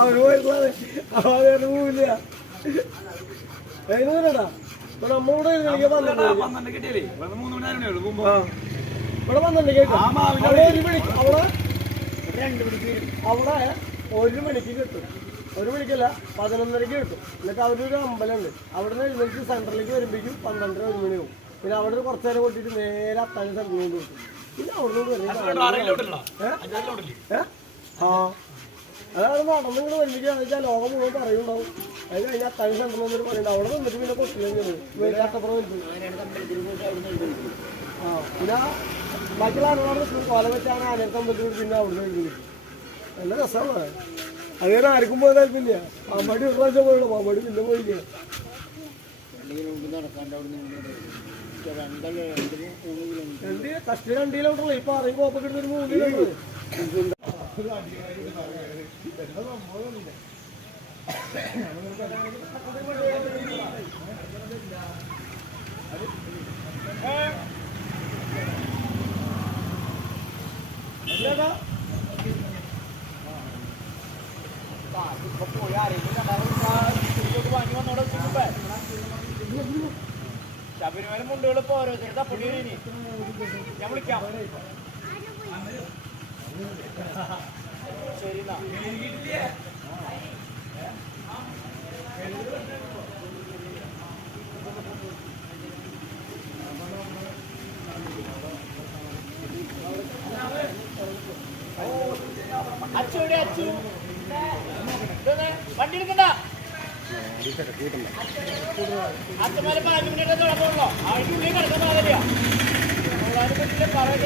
അവന് പോയിട്ടില്ല എഴുന്നൂറാ ഇപ്പൊ നമ്മോട് ഇവിടെ പന്ത്രണ്ട് കേട്ടോ അവിടെ ഒരു മണിക്ക് അവിടെ 1 മണിക്ക് കിട്ടും. 1 മണിക്കല്ല 11:30 കിട്ടും. എന്നിട്ട് അവിടെ ഒരു അമ്പലമുണ്ട്. അവിടെ നിന്ന് എഴുന്നേറ്റ് സെൻറ്ററിലേക്ക് വരുമ്പോഴേക്കും 12:30 1 മണിയാവും. പിന്നെ അവിടെ കുറച്ച് നേരം കൊണ്ടിട്ട് നേരെ അത്താഴ സ്ഥലത്ത് കൊണ്ട് കിട്ടും. പിന്നെ അവിടെ നിന്ന് അതാണ് നടന്ന് നിങ്ങൾ വലിയ വെച്ചാൽ ലോകം മുഴുവൻ പറയുണ്ടാവും. അത് കഴിഞ്ഞാൽ അത്താഴ സെൻറ്ററിൽ നിന്നൊരു പറയുന്നുണ്ട്. അവിടെ നിന്നിട്ട് പിന്നെ കൊട്ടില്ലെങ്കിൽ അട്ടപ്പുറം വരും. പിന്നെ ബാക്കിയുള്ള ആളുകളാണ് കോല വെച്ചാണ് ആനത്തെ അമ്പലത്തിൽ പിന്നെ അവിടെ നിന്ന് കഴിക്കുന്നത്. നല്ല രസമാണ്. അങ്ങനെ ആർക്കും പോയി താല്പര്യമില്ല. പാമ്പാടി ഒരു പ്രാവശ്യം പോയുള്ളൂ. പാമ്പാടി പിന്നെ പോയില്ല. എന്ത് കഷ്ടി 2 കിലോമീറ്റർ ഇപ്പൊ അറിയും കോപ്പൊക്കെ എടുത്തൊരു 3 കിലോമീറ്റർ. ശബരിമല മുണ്ടുകൾ ഇപ്പോൾ ഓരോരുത്തർ തപ്പുണ്ടി ഞാൻ വിളിക്കാം. ശരി എന്നാ അച്ചൂടെ അച്ചു വണ്ടി എടുക്കണ്ട. അച്ഛന്മാരെ 5 മിനിറ്റ് തുടങ്ങുള്ളൂ. അവർക്ക് ഉള്ളിൽ കിടക്കാൻ പാടില്ല. പറയാൻ